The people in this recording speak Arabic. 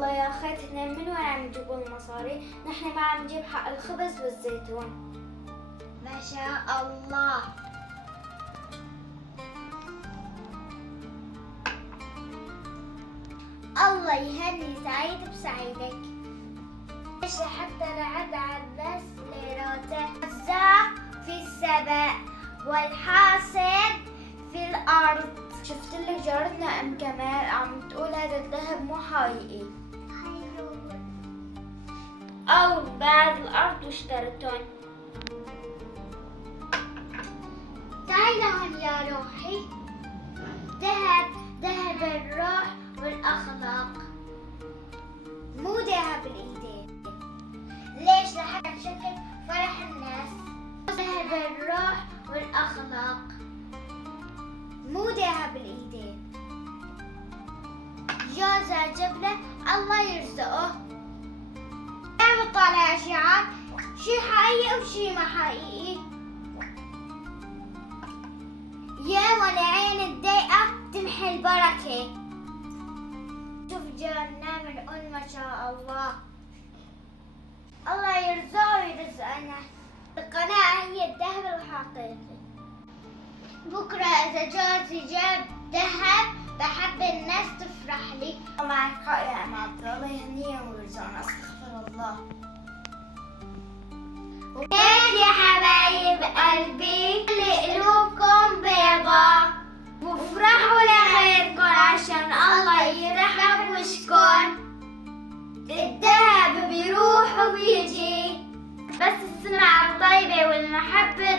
والله يا خيتنا من وين عم يجيبوا المصاري؟ نحن ما عم نجيب حق الخبز والزيتون. ما شاء الله. الله يهني سعيد بسعيدك. ليش حتى رعد على الناس ليروته؟ الرزاق في السماء والحاصد في الأرض. شفت لك جارتنا ام كمال عم تقول هذا الذهب مو حقيقي، او بعد الارض واشترتهم. تعالي هون يا روحي. ذهب الروح والأخلاق، مو ذهب الإيدين. ليش؟ لحتى شكل فرح الناس. ذهب الروح والأخلاق، مو ذهب الإيدين. جوزها جبلة الله يرزقه. دائما طالع أشعار شي حقيقي وشي ما حقيقي. يا والعين الضيقة تمحي البركة. شوف جارنا بنقول ما شاء الله. الله يرزقه ويرزقنا. القناعة هي الذهب الحقيقي. بكرة إذا جوزي جاب ذهب بحب الناس تفرح لي. معك حق يا ام عبد الله يهنينا ويرزقنا، استغفر الله. وبيت يا حبايب قلبي خلي قلوبكم بيضا وافرحوا لخيركم عشان الله يرحب وشكم. الذهب بيروح وبيجي بس السمعة الطيبة والمحبة